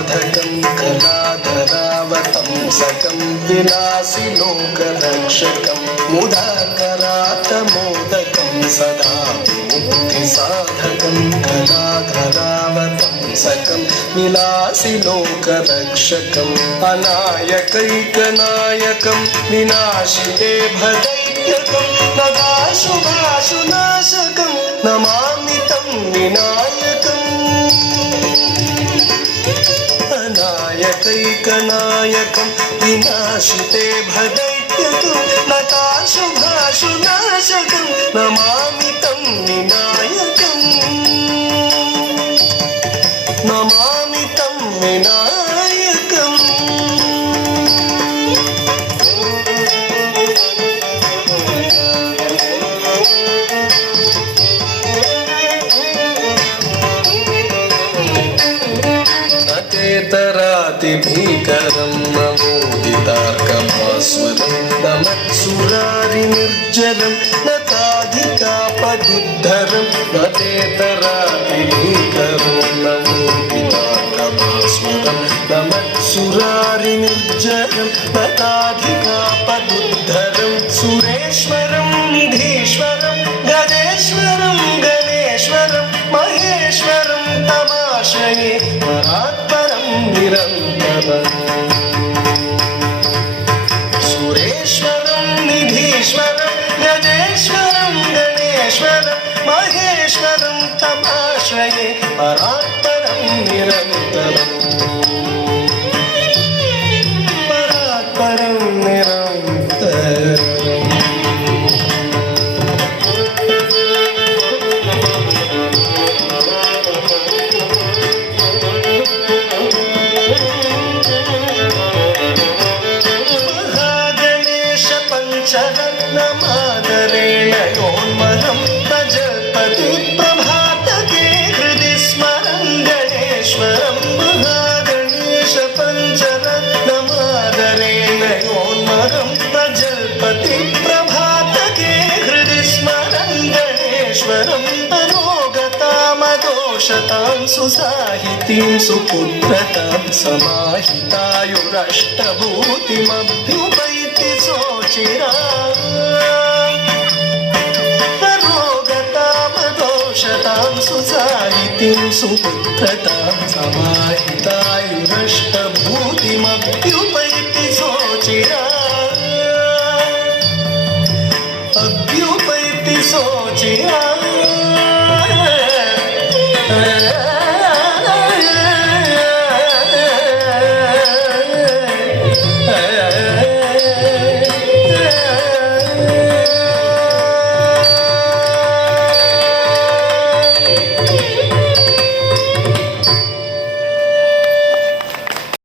साधकं कलाधरावतंसकं विनाशि लोकरक्षकं मुदाकरातमोदकं सदा विमुक्तिसाधकं कलाधरावतंसकं विलासि लोकरक्षकम् अनायकैकनायकं विनाशिते भदैत्यकं नगाशुभाशुनाशकं नमामि तं विनायकम् अनायकैकनायकं विनाशिते भदैत्यकं नगाशुभाशुनाशकं नमामि तं विनायकम् नमामि तं विनायकम् भीकरं नमोदितार्कभास्वरं नमत्सुरारिनिर्जरं नताधिकापदुद्धरं नतेतरातिभीकरं नमोदितार्कभास्वरं नमत्सुरारिनिर्जरं नताधिकापदुद्धरं सुरेश्वरं निधीश्वरं गजेश्वरं गणेश्वरं महेश्वरं तमाश्रये परात्परं निरन्तरम् सुरेश्वरं निधीश्वरं गजेश्वरं गणेश्वरं महेश्वरं तमाश्रये परात्परं निरन्तरम् परात्परं निरन्तरम् नमादरेण योन्महं प्रजपति प्रभातके हृदि स्मरं गणेश्वरं महागणेश पञ्चरत्नमादरेण योन्महं प्रजपति प्रभातके हृदि स्मरं गणेश्वरं रोगतामदोषतां सुसाहितीं सुपुत्रतां समाहितायुरष्टभूतिमभ्युपैति सोचिरा रोगतामदोषतां सुसाहितीं सुपुत्रतां समाहितायुरष्टभूतिमभ्युपैति सोचिरा अभ्युपैति सोचिरा